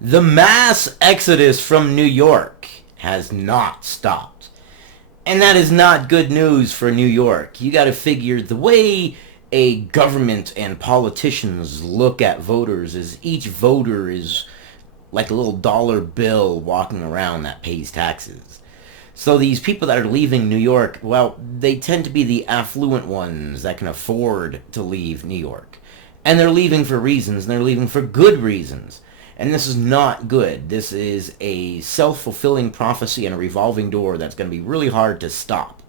The mass exodus from New York has not stopped. And that is not good news for New York. You got to figure the way a government and politicians look at voters is each voter is like a little dollar bill walking around that pays taxes. So these people that are leaving New York, well, they tend to be the affluent ones that can afford to leave New York. And they're leaving for reasons, and they're leaving for good reasons. And this is not good. This is a self-fulfilling prophecy and a revolving door that's going to be really hard to stop.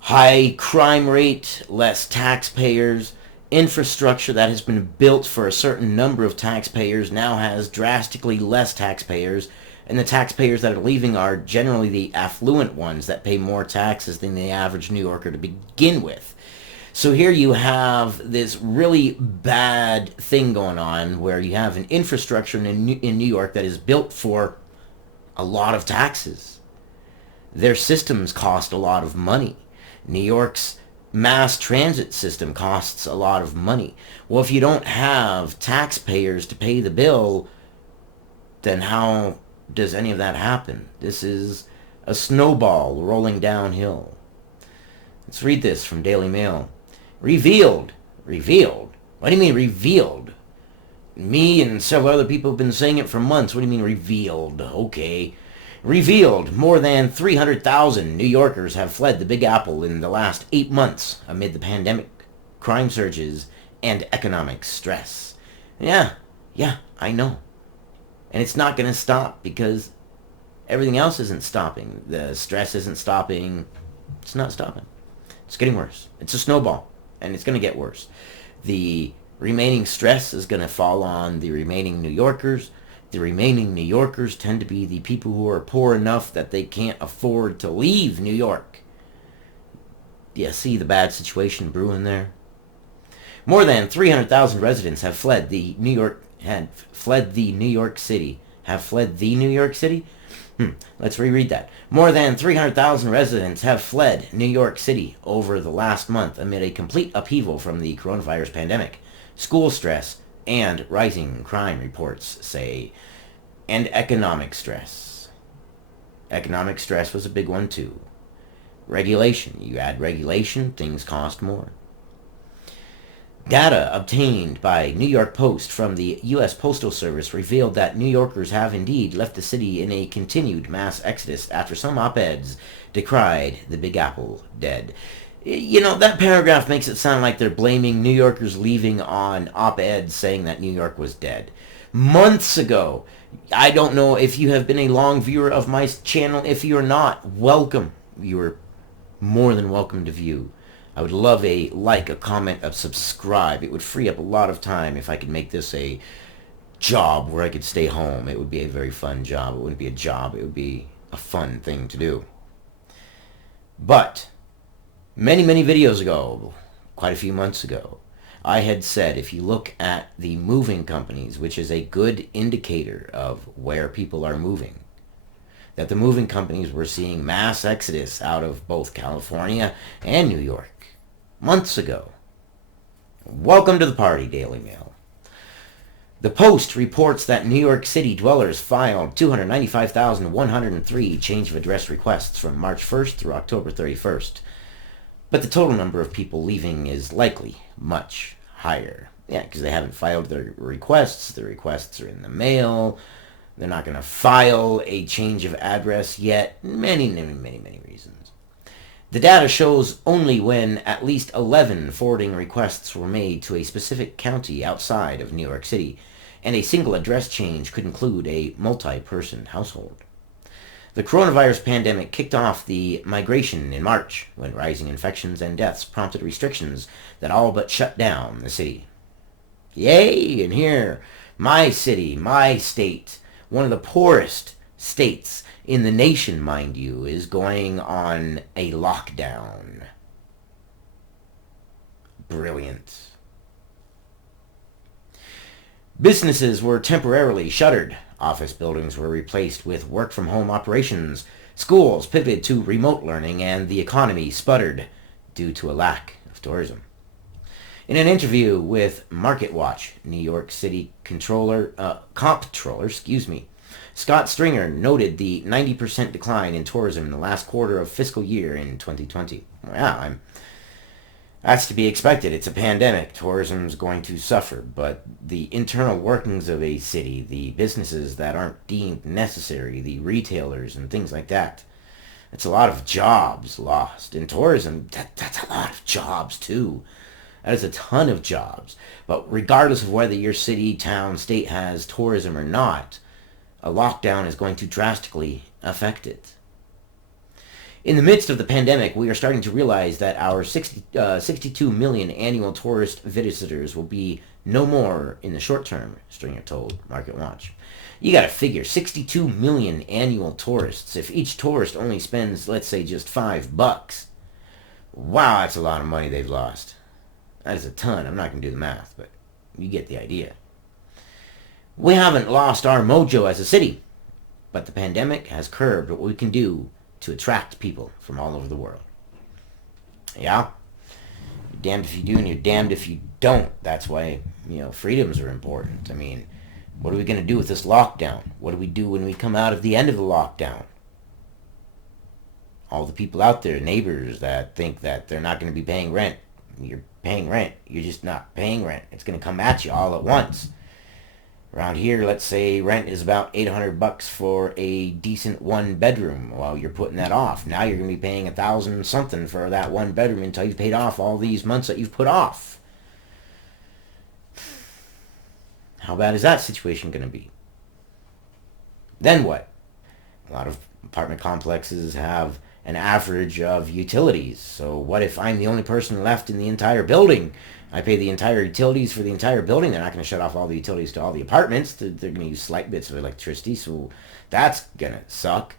High crime rate, less taxpayers, infrastructure that has been built for a certain number of taxpayers now has drastically less taxpayers, and the taxpayers that are leaving are generally the affluent ones that pay more taxes than the average New Yorker to begin with. So here you have this really bad thing going on where you have an infrastructure in New York that is built for a lot of taxes. Their systems cost a lot of money. New York's mass transit system costs a lot of money. Well, if you don't have taxpayers to pay the bill, then how does any of that happen? This is a snowball rolling downhill. Let's read this from Daily Mail. Revealed. Revealed? What do you mean revealed? Me and several other people have been saying it for months. What do you mean revealed? Okay. Revealed. More than 300,000 New Yorkers have fled the Big Apple in the last 8 months amid the pandemic, crime surges, and economic stress. Yeah, I know. And it's not going to stop because everything else isn't stopping. The stress isn't stopping. It's not stopping. It's getting worse. It's a snowball, and it's going to get worse. The remaining stress is going to fall on the remaining New Yorkers. The remaining New Yorkers tend to be the people who are poor enough that they can't afford to leave New York. Do you see the bad situation brewing there? More than 300,000 residents have fled the New York City. Have fled the New York City? Let's reread that. More than 300,000 residents have fled New York City over the last month amid a complete upheaval from the coronavirus pandemic, school stress, and rising crime, reports say, and economic stress. Economic stress was a big one too. Regulation. You add regulation, things cost more. Data obtained by New York Post from the U.S. Postal Service revealed that New Yorkers have indeed left the city in a continued mass exodus after some op-eds decried the Big Apple dead. You know, that paragraph makes it sound like they're blaming New Yorkers leaving on op-eds saying that New York was dead. Months ago, I don't know if you have been a long viewer of my channel. If you're not, welcome. You are more than welcome to view. I would love a like, a comment, a subscribe. It would free up a lot of time if I could make this a job where I could stay home. It would be a very fun job. It wouldn't be a job. It would be a fun thing to do. But many videos ago, quite a few months ago, I had said if you look at the moving companies, which is a good indicator of where people are moving, that the moving companies were seeing mass exodus out of both California and New York months ago. Welcome to the party, Daily Mail. The Post reports that New York City dwellers filed 295,103 change of address requests from March 1st through October 31st. But the total number of people leaving is likely much higher. Yeah, because they haven't filed their requests. The requests are in the mail. They're not going to file a change of address yet. Many reasons. The data shows only when at least 11 forwarding requests were made to a specific county outside of New York City, and a single address change could include a multi-person household. The coronavirus pandemic kicked off the migration in March, when rising infections and deaths prompted restrictions that all but shut down the city. Yay! And here, my city, my state, one of the poorest states in the nation, mind you, is going on a lockdown. Brilliant. Businesses were temporarily shuttered. Office buildings were replaced with work-from-home operations. Schools pivoted to remote learning, and the economy sputtered due to a lack of tourism. In an interview with MarketWatch, New York City comptroller, Scott Stringer noted the 90% decline in tourism in the last quarter of fiscal year in 2020. Wow, that's to be expected. It's a pandemic. Tourism's going to suffer, but the internal workings of a city, the businesses that aren't deemed necessary, the retailers and things like that, it's a lot of jobs lost. In tourism, that's a lot of jobs too. That is a ton of jobs. But regardless of whether your city, town, state has tourism or not, a lockdown is going to drastically affect it. In the midst of the pandemic, we are starting to realize that our 62 million annual tourist visitors will be no more in the short term, Stringer told MarketWatch. You gotta figure 62 million annual tourists. If each tourist only spends, let's say, just $5, wow, that's a lot of money they've lost. That is a ton. I'm not gonna do the math, but you get the idea. We haven't lost our mojo as a city, but the pandemic has curbed what we can do to attract people from all over the world. Yeah? You're damned if you do and you're damned if you don't. That's why, freedoms are important. I mean, what are we going to do with this lockdown? What do we do when we come out of the end of the lockdown? All the people out there, neighbors that think that they're not going to be paying rent. You're paying rent. You're just not paying rent. It's going to come at you all at once. Around here, let's say rent is about $800 for a decent one bedroom. Well, you're putting that off. Now you're going to be paying $1,000 something for that one bedroom until you've paid off all these months that you've put off. How bad is that situation going to be? Then what? A lot of apartment complexes have an average of utilities. So what if I'm the only person left in the entire building? I pay the entire utilities for the entire building. They're not going to shut off all the utilities to all the apartments. They're going to use slight bits of electricity, so that's going to suck.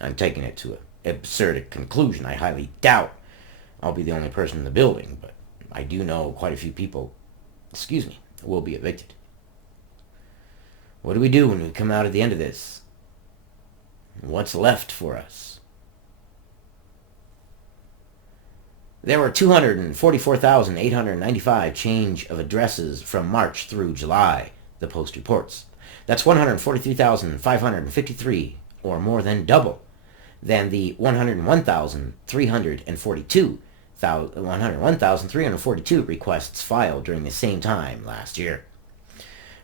I'm taking it to an absurd conclusion. I highly doubt I'll be the only person in the building, but I do know quite a few people, will be evicted. What do we do when we come out at the end of this? What's left for us? There were 244,895 change of addresses from March through July, the Post reports. That's 143,553, or more than double, than the 101,342 requests filed during the same time last year.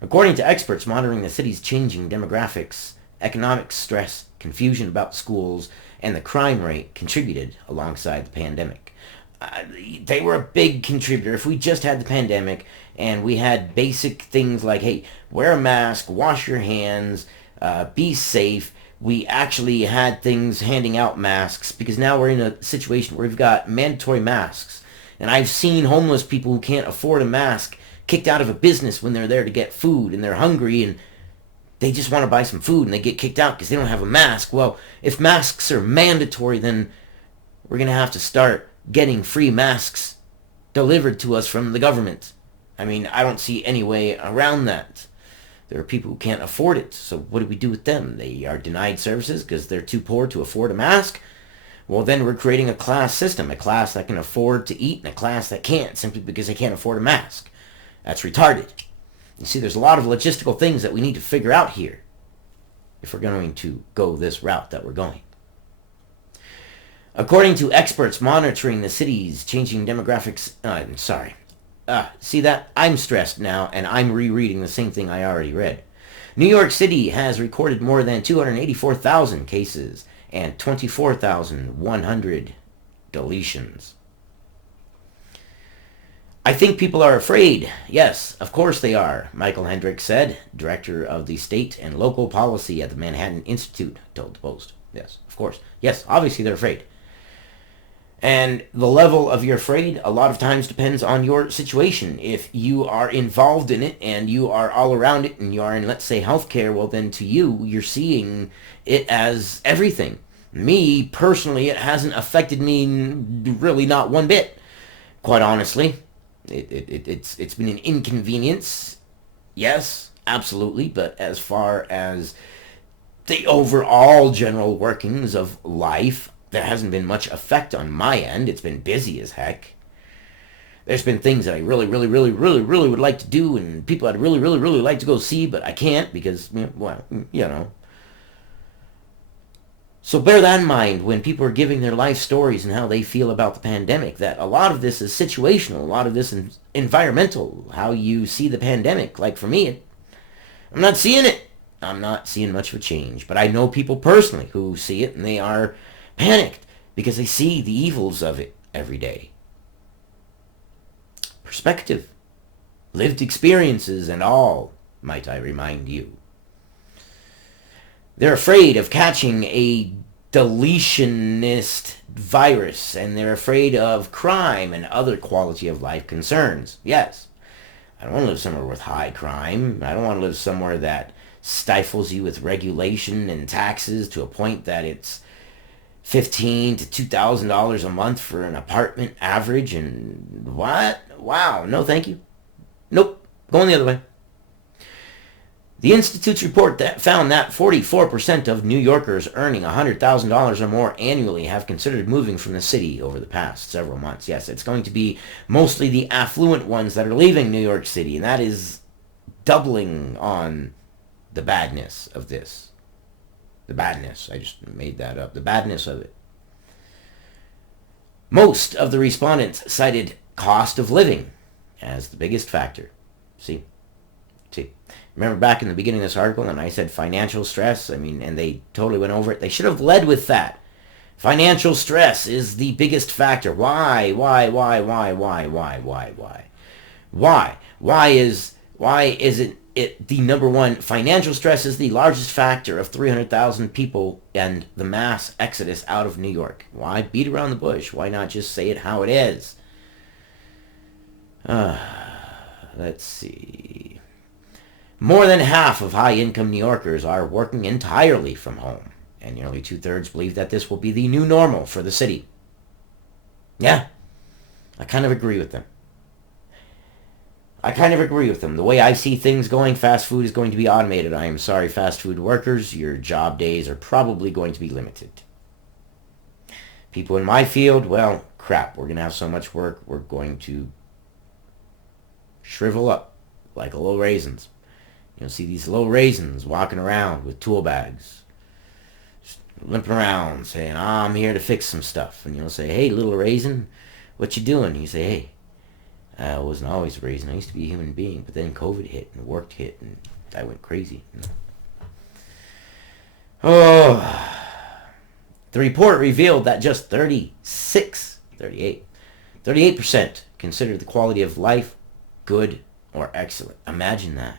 According to experts monitoring the city's changing demographics, economic stress, confusion about schools, and the crime rate contributed alongside the pandemic. They were a big contributor. If we just had the pandemic and we had basic things like, hey, wear a mask, wash your hands, be safe, we actually had things handing out masks, because now we're in a situation where we've got mandatory masks. And I've seen homeless people who can't afford a mask kicked out of a business when they're there to get food and they're hungry and they just want to buy some food and they get kicked out because they don't have a mask. Well, if masks are mandatory, then we're going to have to start getting free masks delivered to us from the government. I mean, I don't see any way around that. There are people who can't afford it, so what do we do with them? They are denied services because they're too poor to afford a mask? Well, then we're creating a class system, a class that can afford to eat and a class that can't, simply because they can't afford a mask. That's retarded. You see, there's a lot of logistical things that we need to figure out here if we're going to go this route that we're going. According to experts monitoring the city's changing demographics... see that? I'm stressed now, and I'm rereading the same thing I already read. New York City has recorded more than 284,000 cases and 24,100 deletions. I think people are afraid. Yes, of course they are, Michael Hendricks said, director of the state and local policy at the Manhattan Institute, told the Post. Yes, of course. Yes, obviously they're afraid. And the level of your afraid a lot of times depends on your situation. If you are involved in it and you are all around it and you are in, let's say, healthcare, well then to you, you're seeing it as everything. Me, personally, it hasn't affected me really not one bit. Quite honestly, it's been an inconvenience. Yes, absolutely. But as far as the overall general workings of life, there hasn't been much effect on my end. It's been busy as heck. There's been things that I really, really, really, really, really would like to do, and people I'd really, really, really like to go see, but I can't because, well, you know. So bear that in mind when people are giving their life stories and how they feel about the pandemic, that a lot of this is situational, a lot of this is environmental, how you see the pandemic. Like for me, I'm not seeing it. I'm not seeing much of a change. But I know people personally who see it and they are panicked because they see the evils of it every day. Perspective, lived experiences and all, might I remind you. They're afraid of catching a deletionist virus, and they're afraid of crime and other quality of life concerns. Yes, I don't want to live somewhere with high crime. I don't want to live somewhere that stifles you with regulation and taxes to a point that it's $1,500 to $2,000 a month for an apartment average. And what? Wow, no thank you. Nope, going the other way. The Institute's report that found that 44% of New Yorkers earning $100,000 or more annually have considered moving from the city over the past several months. Yes, it's going to be mostly the affluent ones that are leaving New York City, and that is doubling on the badness of this. The badness. I just made that up. The badness of it. Most of the respondents cited cost of living as the biggest factor. See? Remember back in the beginning of this article and I said financial stress? I mean, and they totally went over it. They should have led with that. Financial stress is the biggest factor. Why? Why is it the number one? Financial stress is the largest factor of 300,000 people and the mass exodus out of New York. Why beat around the bush? Why not just say it how it is? Let's see. More than half of high-income New Yorkers are working entirely from home, and nearly two-thirds believe that this will be the new normal for the city. Yeah, I kind of agree with them. The way I see things going, fast food is going to be automated. I am sorry, fast food workers, your job days are probably going to be limited. People in my field, well, crap, we're going to have so much work, we're going to shrivel up like little raisins. You'll see these little raisins walking around with tool bags, just limping around saying, I'm here to fix some stuff. And you'll say, hey, little raisin, what you doing? You say, hey, I wasn't always a raisin. I used to be a human being. But then COVID hit and work hit and I went crazy. Oh, the report revealed that just 38% considered the quality of life good or excellent. Imagine that.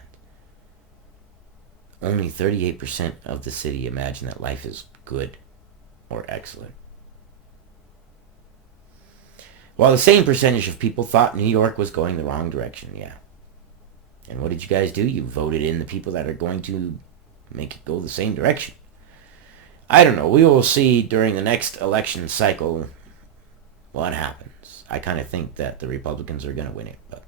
Only 38% of the city imagine that life is good or excellent. While the same percentage of people thought New York was going the wrong direction, yeah. And what did you guys do? You voted in the people that are going to make it go the same direction. I don't know. We will see during the next election cycle what happens. I kind of think that the Republicans are going to win it, but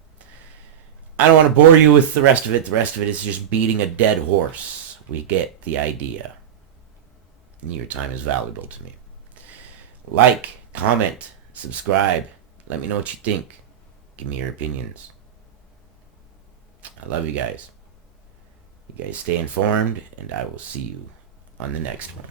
I don't want to bore you with the rest of it. The rest of it is just beating a dead horse. We get the idea. Your time is valuable to me. Like, comment, subscribe. Let me know what you think. Give me your opinions. I love you guys. You guys stay informed, and I will see you on the next one.